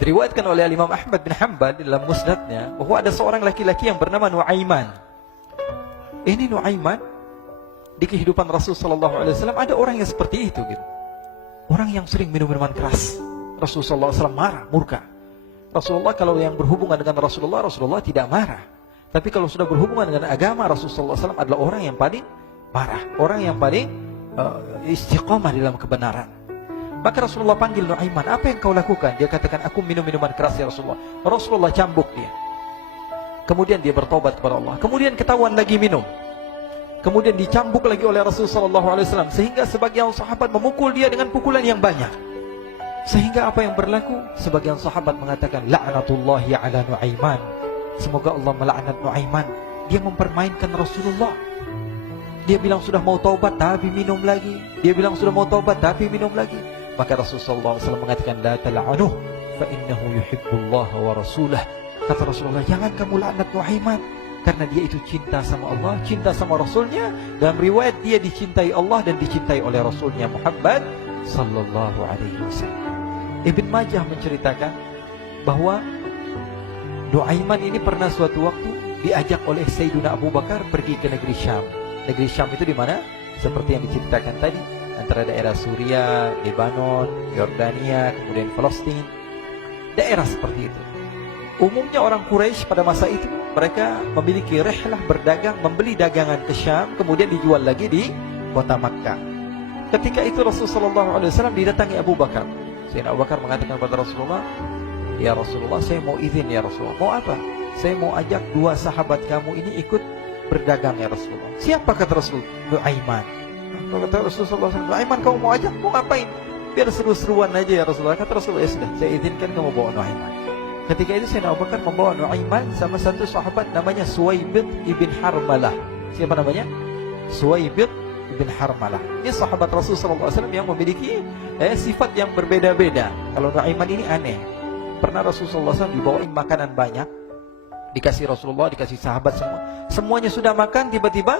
Diriwayatkan oleh Imam Ahmad bin Hanbal dalam musnadnya bahwa ada seorang laki-laki yang bernama Nuaiman. Ini Nuaiman, di kehidupan Rasulullah SAW ada orang yang seperti itu gitu. Orang yang sering minum minuman keras. Rasulullah SAW marah, murka. Rasulullah kalau yang berhubungan dengan Rasulullah tidak marah. Tapi kalau sudah berhubungan dengan agama, Rasulullah SAW adalah orang yang paling marah, orang yang paling istiqamah dalam kebenaran. Maka Rasulullah panggil Nuaiman, apa yang kau lakukan? Dia katakan, aku minum minuman keras ya Rasulullah. Rasulullah cambuk dia. Kemudian dia bertobat kepada Allah. Kemudian ketahuan lagi minum. Kemudian dicambuk lagi oleh Rasulullah SAW. Sehingga sebagian sahabat memukul dia dengan pukulan yang banyak. Sehingga apa yang berlaku? Sebagian sahabat mengatakan, la'natullahi ala Nuaiman. Semoga Allah melaknat Nuaiman. Dia mempermainkan Rasulullah. Dia bilang sudah mau taubat tapi minum lagi. Dia bilang sudah mau taubat tapi minum lagi. Maka Rasulullah SAW mengatakan, la tal'anuh fa innahu yuhibbullaha wa rasulah. Kata Rasulullah, jangan kamu laknat Nuaiman, karena dia itu cinta sama Allah, cinta sama Rasulnya. Dalam riwayat dia dicintai Allah dan dicintai oleh Rasulnya Muhammad sallallahu alaihi wasallam. Ibn Majah menceritakan bahwa Nuaiman ini pernah suatu waktu diajak oleh Sayyidina Abu Bakar pergi ke negeri Syam. Negeri Syam itu di mana? Seperti yang diceritakan tadi, antara daerah Suriah, Lebanon, Yordania, kemudian Palestina. Daerah seperti itu. Umumnya orang Quraisy pada masa itu, mereka memiliki rihlah berdagang, membeli dagangan ke Syam, kemudian dijual lagi di kota Makkah. Ketika itu Rasulullah SAW didatangi Abu Bakar. Sayyidina Abu Bakar mengatakan kepada Rasulullah, ya Rasulullah, saya mau izin ya Rasulullah. Mau apa? Saya mau ajak dua sahabat kamu ini ikut berdagang ya Rasulullah. Siapa kata Rasul? Nuaiman. Kata Rasulullah, Nuaiman kamu mau ajak, mau ngapain? Biar seru-seruan aja ya Rasulullah. Kata Rasulullah, ya sudah, saya izinkan kamu bawa Nuaiman. Ketika itu Sayyidina Abu Bakar membawa Nuaiman sama satu sahabat namanya Suwaibid ibn Harmalah. Siapa namanya? Suwaibid ibn Harmalah. Ini sahabat Rasulullah SAW yang memiliki sifat yang berbeda-beda. Kalau Nuaiman ini aneh. Pernah Rasulullah SAW dibawain makanan banyak, dikasih Rasulullah, dikasih sahabat semua. Semuanya sudah makan, tiba-tiba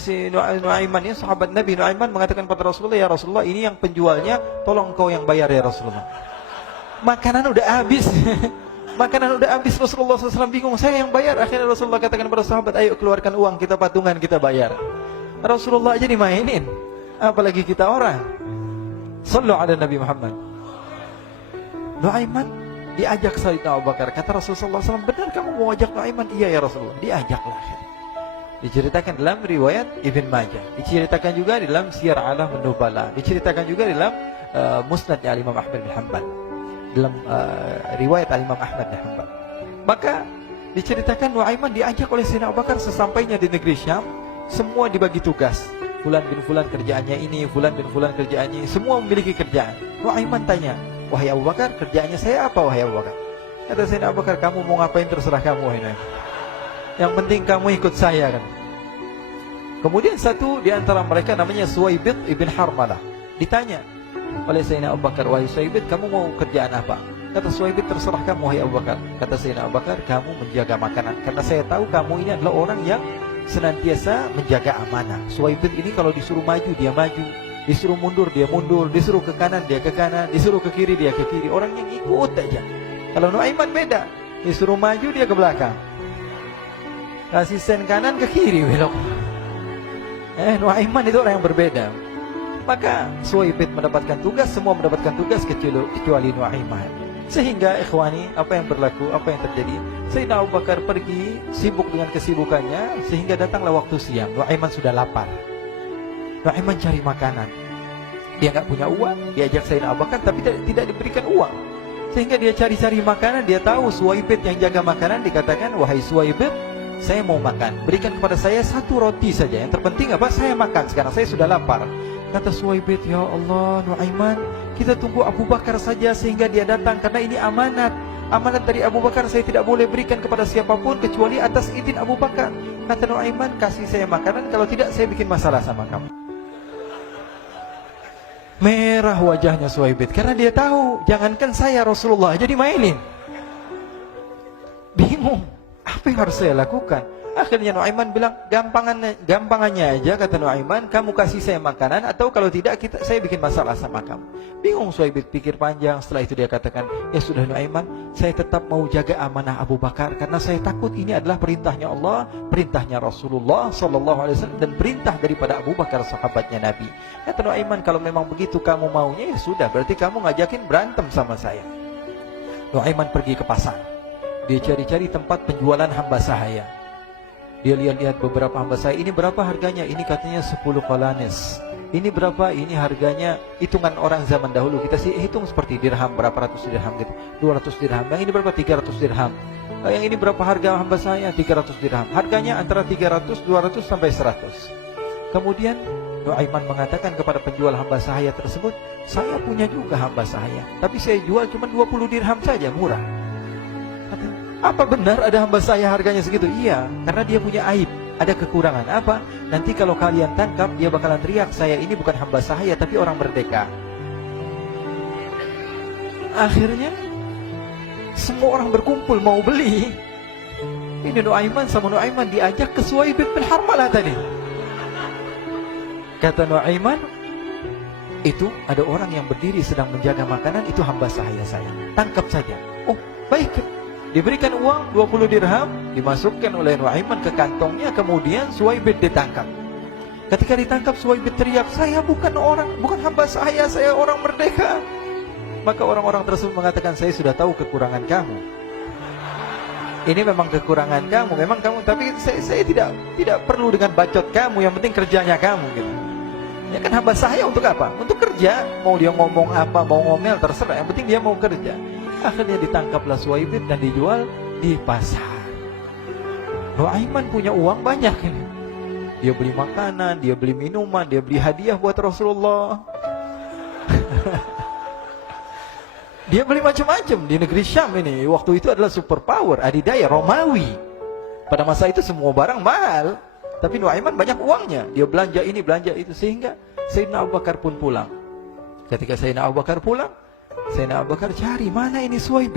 si Nuaiman ini, sahabat Nabi Nuaiman mengatakan kepada Rasulullah, ya Rasulullah, ini yang penjualnya, tolong kau yang bayar ya Rasulullah. Makanan udah habis. Makanan udah habis, Rasulullah SAW bingung, saya yang bayar. Akhirnya Rasulullah katakan kepada sahabat, ayo keluarkan uang, kita patungan, kita bayar. Rasulullah aja dimainin, apalagi kita orang. Sallu ala Nabi Muhammad. Nuaiman diajak Sayyidina Abu Bakar. Kata Rasulullah SAW, benar kamu mau ajak Nuaiman? Iya ya Rasulullah. Diajaklah. Diceritakan dalam riwayat Ibn Majah, diceritakan juga dalam Siyar A'lam An-Nubala, diceritakan juga dalam Musnadnya Imam Ahmad bin Hanbal, dalam riwayat Imam Ahmad bin Hanbal. Maka diceritakan Nuaiman diajak oleh Sayyidina Abu Bakar. Sesampainya di negeri Syam, semua dibagi tugas. Fulan bin Fulan kerjaannya ini, Fulan bin Fulan kerjaannya ini, semua memiliki kerjaan. Nuaiman tanya, wahai Abu Bakar, kerjaannya saya apa wahai Abu Bakar? Kata Sayyidina Abu Bakar, kamu mau ngapain terserah kamu wahai Nuaiman. Yang penting kamu ikut saya kan. Kemudian satu di antara mereka namanya Suwaibid ibn Harmalah. Ditanya oleh Sayyidina Abu Bakar, wahai Suwaibid, kamu mau kerjaan apa? Kata Suwaibid, terserah kamu wahai Abu Bakar. Kata Sayyidina Abu Bakar, kamu menjaga makanan, karena saya tahu kamu ini adalah orang yang senantiasa menjaga amanah. Suwaibid ini kalau disuruh maju dia maju, disuruh mundur dia mundur, disuruh ke kanan dia ke kanan, disuruh ke kiri dia ke kiri. Orang yang ikut aja. Kalau Nuaiman beda, disuruh maju dia ke belakang, kasih sen kanan ke kiri belok. Nuaiman itu orang yang berbeda. Maka Suwaibid mendapatkan tugas, semua mendapatkan tugas kecuali Nuaiman. Sehingga ikhwani, apa yang berlaku, apa yang terjadi? Sayyidina Abu Bakar pergi sibuk dengan kesibukannya, sehingga datanglah waktu siang. Nuaiman sudah lapar. Nuaiman cari makanan. Dia nggak punya uang, diajak Sayyidina Abu Bakar tapi tidak diberikan uang. Sehingga dia cari-cari makanan. Dia tahu Suwaibid yang jaga makanan. Dikatakan, wahai Suwaibid, saya mau makan, berikan kepada saya satu roti saja. Yang terpenting apa? Saya makan sekarang, saya sudah lapar. Kata Suwaibid, ya Allah Nuaiman, kita tunggu Abu Bakar saja sehingga dia datang, karena ini amanat. Amanat dari Abu Bakar, saya tidak boleh berikan kepada siapapun kecuali atas izin Abu Bakar. Kata Nuaiman, kasih saya makanan, kalau tidak saya bikin masalah sama kamu. Merah wajahnya Suwaibid, karena dia tahu, jangankan saya, Rasulullah aja dimainin. Bingung, apa yang harus saya lakukan? Akhirnya Nuaiman bilang, gampangannya aja, kata Nuaiman, kamu kasih saya makanan, atau kalau tidak saya bikin masalah sama kamu. Bingung Suhaib pikir panjang. Setelah itu dia katakan, ya sudah Nuaiman, saya tetap mau jaga amanah Abu Bakar, karena saya takut ini adalah perintahnya Allah, perintahnya Rasulullah SAW, dan perintah daripada Abu Bakar, sahabatnya Nabi. Kata Nuaiman, kalau memang begitu kamu maunya, ya sudah, berarti kamu ngajakin berantem sama saya. Nuaiman pergi ke pasar. Dia cari-cari tempat penjualan hamba sahaya. Dia lihat-lihat beberapa hamba sahaya. Ini berapa harganya? Ini katanya 10 qalanis. Ini berapa? Ini harganya hitungan orang zaman dahulu. Kita sih hitung seperti dirham, berapa ratus dirham gitu. 200 dirham. Yang ini berapa? 300 dirham. Yang ini berapa harga hamba sahaya? 300 dirham. Harganya antara 300, 200 sampai 100. Kemudian Nuaiman mengatakan kepada penjual hamba sahaya tersebut, saya punya juga hamba sahaya, tapi saya jual cuma 20 dirham saja, murah. Apa benar ada hamba saya harganya segitu? Iya, karena dia punya aib, ada kekurangan. Apa? Nanti kalau kalian tangkap, dia bakalan teriak, saya ini bukan hamba sahaya, tapi orang merdeka. Akhirnya semua orang berkumpul mau beli. Ini Nuaiman sama Nuaiman diajak ke Suhaib bin Harmalah tadi. Kata Nuaiman, itu ada orang yang berdiri sedang menjaga makanan, itu hamba sahaya saya, tangkap saja. Oh, baik. Diberikan uang 20 dirham, dimasukkan oleh Nuaiman ke kantongnya, kemudian Suhaib ditangkap. Ketika ditangkap, Suhaib teriak, saya bukan hamba saya orang merdeka. Maka orang-orang tersebut mengatakan, saya sudah tahu kekurangan kamu. Ini memang kekurangan kamu, memang kamu, tapi saya tidak perlu dengan bacot kamu, yang penting kerjanya kamu gitu. Ya kan hamba saya untuk apa? Untuk kerja. Mau dia ngomong apa, mau ngomel, terserah, yang penting dia mau kerja. Akhirnya ditangkaplah Suhaib dan dijual di pasar. Nuaiman punya uang banyak ini. Dia beli makanan, dia beli minuman, dia beli hadiah buat Rasulullah. Dia beli macam-macam di negeri Syam ini. Waktu itu adalah superpower, adidaya Romawi. Pada masa itu semua barang mahal, tapi Nuaiman banyak uangnya. Dia belanja ini, belanja itu, sehingga Sayyidina Abu Bakar pun pulang. Ketika Sayyidina Abu Bakar pulang, Sayyidina Abu Bakar cari, mana ini Suhaib?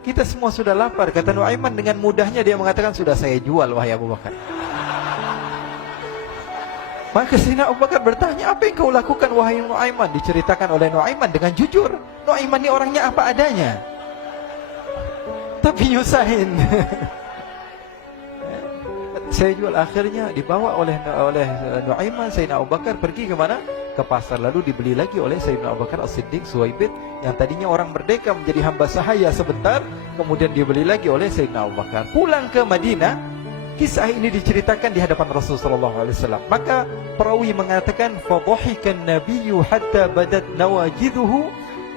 Kita semua sudah lapar. Kata Nuaiman dengan mudahnya dia mengatakan, sudah saya jual wahai Abu Bakar. Maka Sayyidina Abu Bakar bertanya, apa yang kau lakukan wahai Nuaiman? Diceritakan oleh Nuaiman dengan jujur. Nuaiman ini orangnya apa adanya, tapi nyusahin. Saya jual. Akhirnya dibawa oleh Nuaiman, Sayyidina Abu Bakar pergi ke mana? Ke pasar. Lalu dibeli lagi oleh Sayyidina Abu Bakar As-Siddiq, Suhaib yang tadinya orang merdeka menjadi hamba sahaya sebentar, kemudian dibeli lagi oleh Sayyidina Abu Bakar. Pulang ke Madinah, kisah ini diceritakan di hadapan Rasulullah SAW. Maka perawi mengatakan, fadhahikan nabiyyu hatta badat nawajiduhu.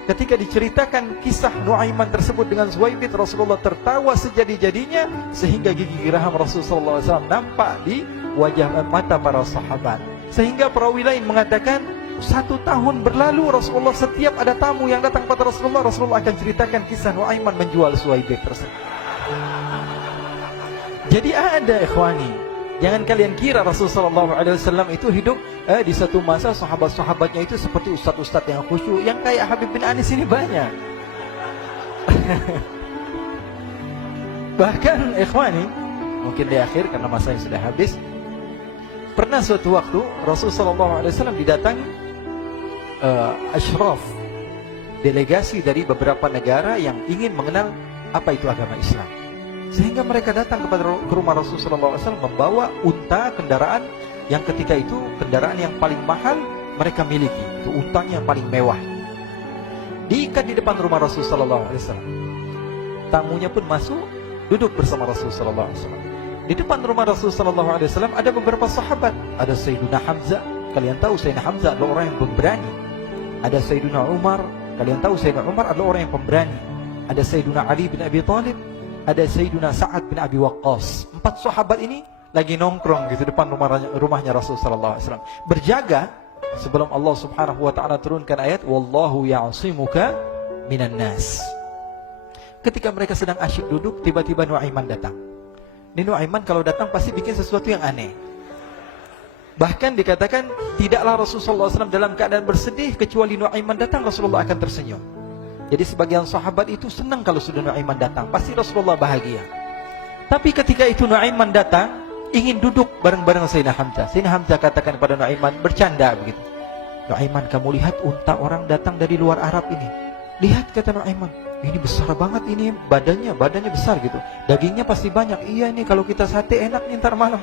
Ketika diceritakan kisah Nuaiman tersebut dengan Suhaib, Rasulullah tertawa sejadi-jadinya, sehingga gigi geraham Rasulullah SAW nampak di wajah mata para sahabat. Sehingga perawi lain mengatakan, 1 tahun berlalu Rasulullah, setiap ada tamu yang datang pada Rasulullah akan ceritakan kisah Nuaiman menjual Suhaib tersebut. Jadi ada ikhwani, jangan kalian kira Rasulullah SAW itu hidup di satu masa sahabat-sahabatnya itu seperti ustadz-ustadz yang khusyuk, yang kayak Habib bin Anis ini banyak. Bahkan ikhwani, mungkin di akhir karena masanya sudah habis, pernah suatu waktu Rasulullah SAW didatangi asyraf, delegasi dari beberapa negara yang ingin mengenal apa itu agama Islam. Sehingga mereka datang ke rumah Rasulullah SAW membawa unta, kendaraan yang ketika itu kendaraan yang paling mahal mereka miliki. Itu untanya yang paling mewah. Diikat di depan rumah Rasulullah SAW. Tamunya pun masuk, duduk bersama Rasulullah SAW. Di depan rumah Rasulullah SAW ada beberapa sahabat. Ada Sayyiduna Hamzah. Kalian tahu Sayyidina Hamzah adalah orang yang pemberani. Ada Sayyiduna Umar. Kalian tahu Sayyidina Umar adalah orang yang pemberani. Ada Sayyiduna Ali bin Abi Thalib. Ada Sayyiduna Sa'ad bin Abi Waqqas. 4 sahabat ini lagi nongkrong gitu depan rumahnya Rasulullah SAW, berjaga sebelum Allah Subhanahu wa taala turunkan ayat wallahu ya'simuka minan nas. Ketika mereka sedang asyik duduk, tiba-tiba Nuaiman datang. Ini Nuaiman kalau datang pasti bikin sesuatu yang aneh. Bahkan dikatakan tidaklah Rasulullah SAW dalam keadaan bersedih, kecuali Nuaiman datang Rasulullah akan tersenyum. Jadi sebagian sahabat itu senang kalau sudah Nuaiman datang, pasti Rasulullah bahagia. Tapi ketika itu Nuaiman datang, ingin duduk bareng-bareng Sayyidina Hamzah. Sayyidina Hamzah katakan kepada Nuaiman, bercanda begitu. Nuaiman, kamu lihat unta orang datang dari luar Arab ini. Lihat, kata Nuaiman, ini besar banget, ini badannya besar gitu. Dagingnya pasti banyak. Iya nih, kalau kita sate enak nih ntar malam.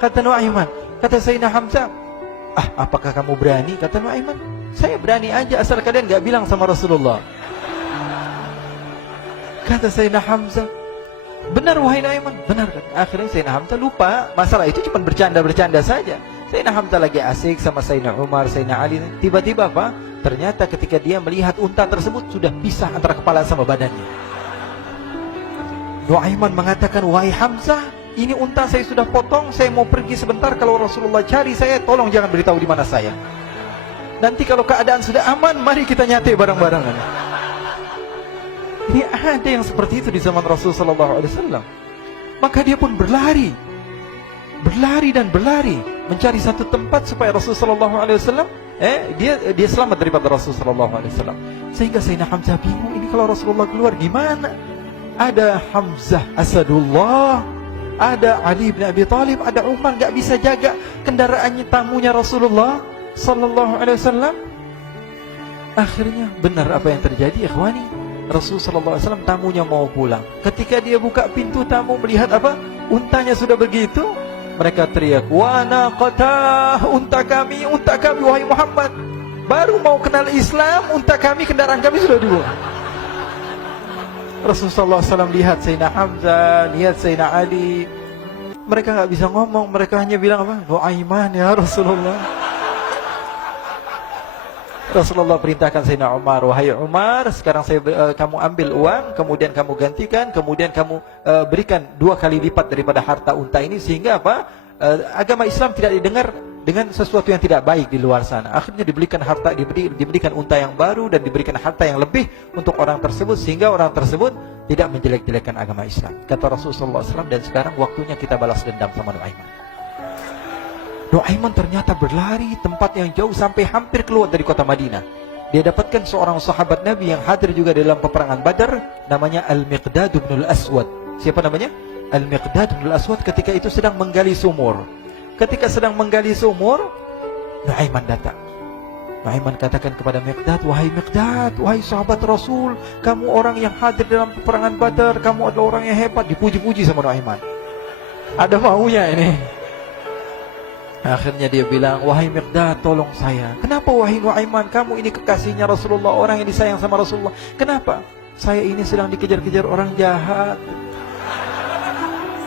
Kata Nuaiman. Kata Sayyidina Hamzah, apakah kamu berani? Kata Nuaiman, saya berani aja asal kalian gak bilang sama Rasulullah. Kata Sayyidina Hamzah, benar wahai Nuaiman, benar kan? Akhirnya Sayyidina Hamzah lupa masalah itu, cuma bercanda-bercanda saja. Sayyidina Hamzah lagi asik sama Sayyidina Umar, Sayyidina Ali. Tiba-tiba apa? Ternyata ketika dia melihat unta tersebut sudah pisah antara kepala sama badannya. Nuaiman mengatakan, wahai Hamzah, ini unta saya sudah potong, saya mau pergi sebentar. Kalau Rasulullah cari saya, tolong jangan beritahu di mana saya. Nanti kalau keadaan sudah aman, mari kita nyate bareng-barengan. Ini ada yang seperti itu di zaman Rasulullah SAW. Maka dia pun berlari dan berlari mencari satu tempat supaya Rasulullah SAW dia selamat daripada Rasulullah SAW. Sehingga Sayyidina Hamzah bingung, ini kalau Rasulullah keluar gimana? Ada Hamzah Asadullah, ada Ali bin Abi Thalib, ada Umar, gak bisa jaga kendaraannya, tamunya Rasulullah Sallallahu Alaihi Wasallam. Akhirnya benar apa yang terjadi, ikhwani. Rasulullah Sallallahu Alaihi Wasallam tamunya mau pulang. Ketika dia buka pintu tamu, melihat apa? Untanya sudah begitu. Mereka teriak, wa naqatah, unta kami wahai Muhammad. Baru mau kenal Islam, unta kami, kendaraan kami sudah dibuang. Rasulullah SAW lihat Sayyidina Hamzah, lihat Sayyidina Ali. Mereka gak bisa ngomong, mereka hanya bilang apa? Nuaiman ya Rasulullah. Rasulullah perintahkan Sayyidina Umar, wahai Umar, sekarang kamu ambil uang, kemudian kamu gantikan, kemudian kamu berikan 2 kali lipat daripada harta unta ini, sehingga apa? Agama Islam tidak didengar dengan sesuatu yang tidak baik di luar sana. Akhirnya diberikan harta, diberikan unta yang baru dan diberikan harta yang lebih untuk orang tersebut, sehingga orang tersebut tidak menjelek-jelekkan agama Islam. Kata Rasulullah SAW, dan sekarang waktunya kita balas dendam sama Nuaiman. Nuaiman ternyata berlari tempat yang jauh sampai hampir keluar dari kota Madinah. Dia dapatkan seorang sahabat Nabi yang hadir juga dalam peperangan Badar, namanya Al-Miqdad bin Al-Aswad. Siapa namanya? Al-Miqdad bin Al-Aswad ketika itu sedang menggali sumur. Ketika sedang menggali sumur, Nuaiman datang. Nuaiman katakan kepada Miqdad, wahai Miqdad, wahai sahabat Rasul, kamu orang yang hadir dalam peperangan Badar, kamu adalah orang yang hebat. Dipuji-puji sama Nuaiman. Ada maunya ini. Akhirnya dia bilang, wahai Miqdad, tolong saya. Kenapa wahai Nuaiman, kamu ini kekasihnya Rasulullah, orang yang disayang sama Rasulullah. Kenapa? Saya ini sedang dikejar-kejar orang jahat.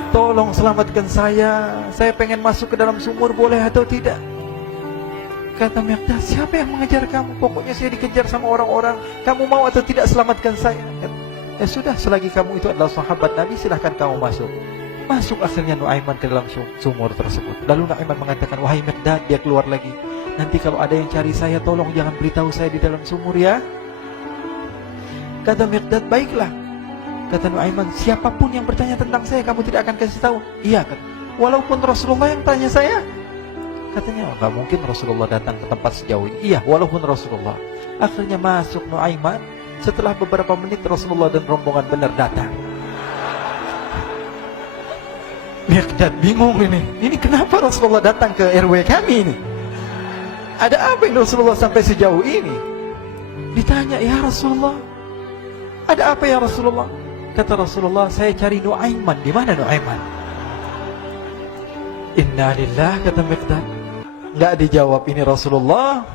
Tolong selamatkan saya. Saya pengen masuk ke dalam sumur, boleh atau tidak? Kata Miqdad, siapa yang mengejar kamu? Pokoknya saya dikejar sama orang-orang. Kamu mau atau tidak selamatkan saya? Ya sudah, selagi kamu itu adalah sahabat Nabi, silahkan kamu masuk. Masuk akhirnya Nuaiman ke dalam sumur tersebut. Lalu Nuaiman mengatakan, wahai Miqdad, dia keluar lagi. Nanti kalau ada yang cari saya, tolong jangan beritahu saya di dalam sumur ya. Kata Miqdad, baiklah. Kata Nuaiman, siapapun yang bertanya tentang saya, kamu tidak akan kasih tahu. Iya, kan? Walaupun Rasulullah yang tanya saya. Katanya, enggak mungkin Rasulullah datang ke tempat sejauh ini. Iya, walaupun Rasulullah. Akhirnya masuk Nuaiman. Setelah beberapa menit, Rasulullah dan rombongan benar datang. Miqdad bingung ini. Ini kenapa Rasulullah datang ke RW kami ini? Ada apa yang Rasulullah sampai sejauh ini? Ditanya, ya Rasulullah, ada apa ya Rasulullah? Kata Rasulullah, saya cari Nuaiman. Di mana Nuaiman? Inna lillah, kata Miqdad. Nggak dijawab ini Rasulullah.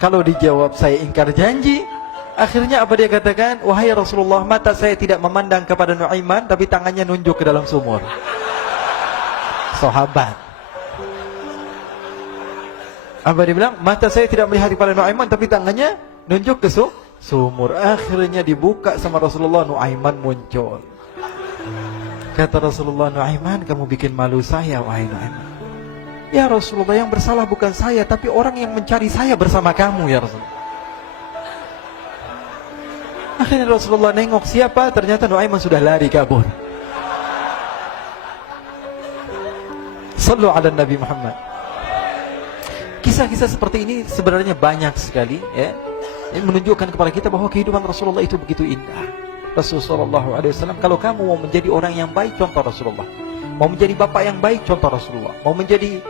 Kalau dijawab saya ingkar janji. Akhirnya apa dia katakan? Wahai Rasulullah, mata saya tidak memandang kepada Nuaiman, tapi tangannya nunjuk ke dalam sumur. Sahabat. Apa dia bilang? Mata saya tidak melihat kepada Nuaiman, tapi tangannya nunjuk ke sumur. Akhirnya dibuka sama Rasulullah, Nuaiman muncul. Kata Rasulullah, Nuaiman, kamu bikin malu saya, wahai Nuaiman. Ya Rasulullah, yang bersalah bukan saya, tapi orang yang mencari saya bersama kamu, ya Rasulullah. Akhirnya Rasulullah nengok siapa, ternyata Nuaiman sudah lari kabur. Sallu ala Nabi Muhammad. Kisah-kisah seperti ini sebenarnya banyak sekali, ya. Ini menunjukkan kepada kita bahwa kehidupan Rasulullah itu begitu indah. Rasulullah SAW, kalau kamu mau menjadi orang yang baik, contoh Rasulullah. Mau menjadi bapak yang baik, contoh Rasulullah. Mau menjadi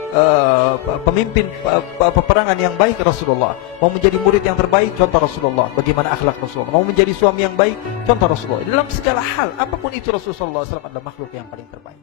pemimpin peperangan yang baik, Rasulullah. Mau menjadi murid yang terbaik, contoh Rasulullah. Bagaimana akhlak Rasulullah. Mau menjadi suami yang baik, contoh Rasulullah. Dalam segala hal, apapun itu Rasulullah SAW adalah makhluk yang paling terbaik.